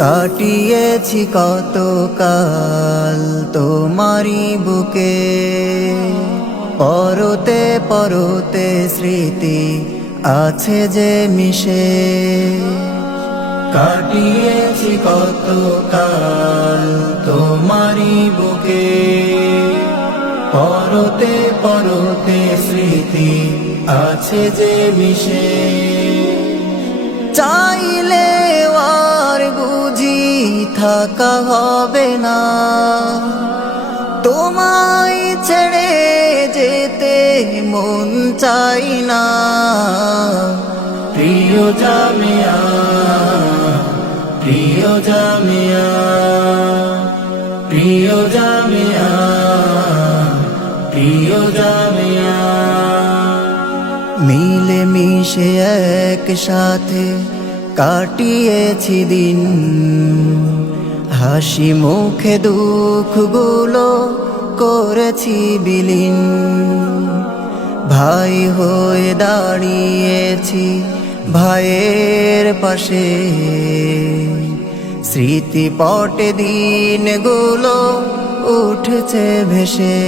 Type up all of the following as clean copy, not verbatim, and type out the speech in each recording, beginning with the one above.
কাটিয়েছি কত কাল তোমারি বুকে, পরতে পরতে স্মৃতি আছে যে মিশে। কাটিয়েছি কত কাল তোমারি বুকে, পরতে পরতে স্মৃতি আছে যে মিশে। চাইলে আর বুঝি থাকা হবে না, তোমায় ছেড়ে যেতে মন চাই না। প্রিয় জামিয়া, প্রিয় জামিয়া, প্রিয় জামিয়া, প্রিয় জামিয়া। মিলে মিশে একসাথে কাটিয়েছি দিন, হাসি মুখে দুঃখগুলো করেছি বিলীন। ভাই হয়ে দাঁড়িয়েছি ভাইয়ের পাশে, স্মৃতিপটে দিনগুলো উঠছে ভেসে।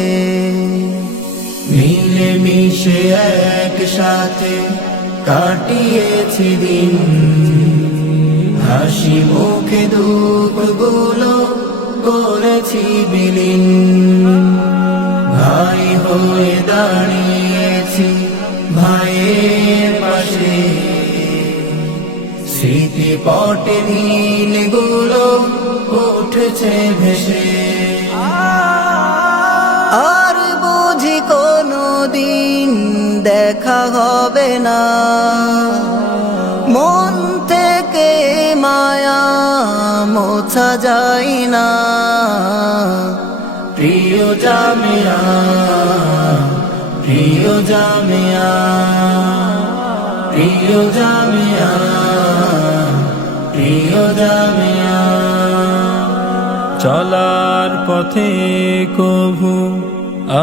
মিলে মিশে একসাথে কাটিয়েছি দিন, হাসি মুখে দুঃখগুলো করেছি বিলীন। ভাই হয়ে দাঁড়িয়েছি ভাইয়ের পাশে, স্মৃতিপটে দিনগুলো উঠছে ভেসে। আর বুঝি কোনো দিন দেখা হবে না, মন থেকে মায়া মোছা যায় না। প্রিয় জামিয়া, প্রিয় জামিয়া, প্রিয় জামিয়া, প্রিয় জামিয়া। চলার পথে কভু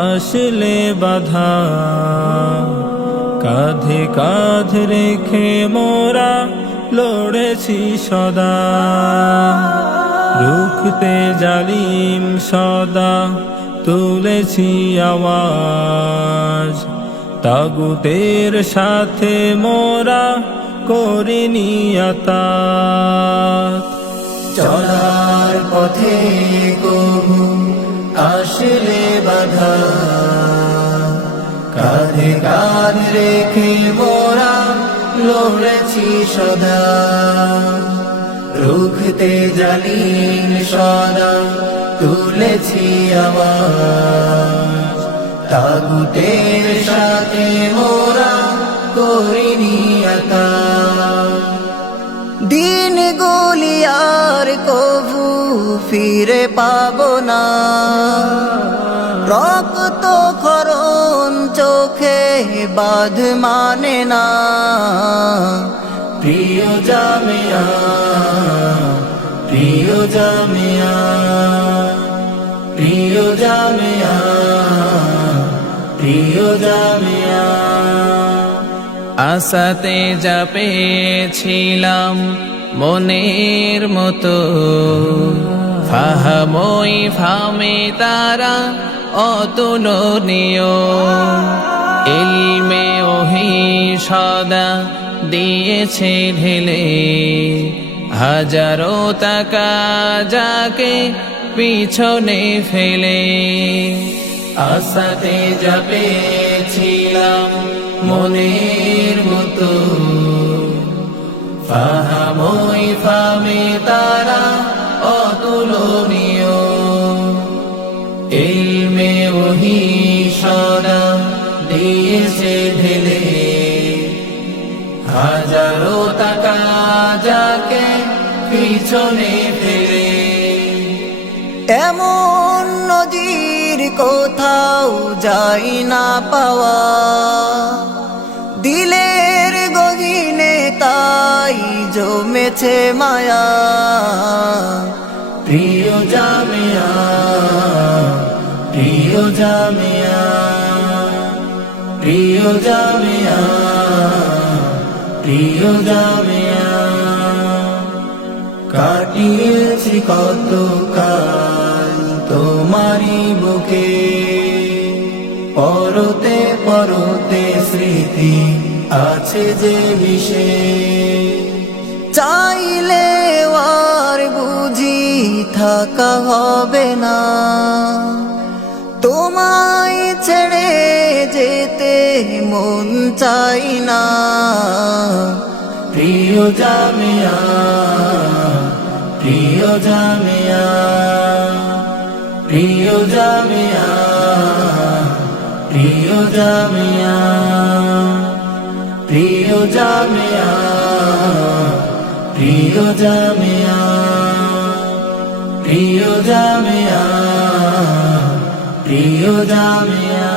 আসলে বাধা, কাঁধে কাঁধ রেখে মোরা লড়েছি সদা। রুখতে জালিম সদা তুলেছি আওয়াজ, তাগুতের সাথে মোরা করিনি আতাত। চলার পথে কভু আসলে বাধা, কাঁধে কাঁধ রেখে মোরা লড়েছি সদা। রুখতে জালিম সদা তুলেছি আওয়াজ, তাগুতের সাথে মোরা করিনি আতাত। দিনগুলি আর কভু ফিরে পাবো না, রক্ত ক্ষরণ চোখে বাঁধ মানে না। প্রিয় জামিয়া, প্রিয় জামিয়া, প্রিয় জামিয়া, প্রিয় জামিয়া। আশাতে যা পেয়েছিলাম মনের মতো, ফাহামই ফামে তারা অতুলনীয়। ইলমে ওহি সদা দিয়েছে ঢেলে, হাজারো টাকা যাকে পিছনে ফেলে। আশাতে যা পেয়েছিলাম মনের মতো, ফাহামই ফামে তারা অতুলনীয়। ইলমে ওহি সদা দিয়েছে ঢেলে, হাজারো টাকা যাকে পিছনে ফেলে। এমন নজির কোথাও যাই না পাওয়া, দিলের গহীনে তাই জমেছে মায়া। প্রিয় জামিয়া, প্রিয় জামিয়া, প্রিয় জামিয়া, প্রিয় জামিয়া। কাটিয়েছি কত কাল তোমারি বুকে, পরতে পরতে স্মৃতি আছে যে বিষে। চাইলে আর বুঝি থাকা হবে না, তোমায় ছেড়ে যেতে মন চাই না। প্রিয় জামিয়া, প্রিয় জামিয়া, প্রিয় জামিয়া, প্রিয় জামিয়া, প্রিয় জামিয়া, প্রিয় জামিয়া, প্রিয় জামিয়া, প্রিয় জামিয়া।